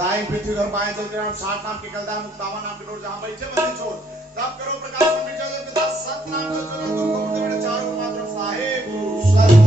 दाई पृथ्वी घर बाएं दो ग्राम 60 नाम के कलदार मुक्तावा नाम के डोर जहां बैठे बंदी छोड़ तब करो प्रकाश में चलो के साथ सत नाम का जो दुख को बड़े चारों मात्र साहेब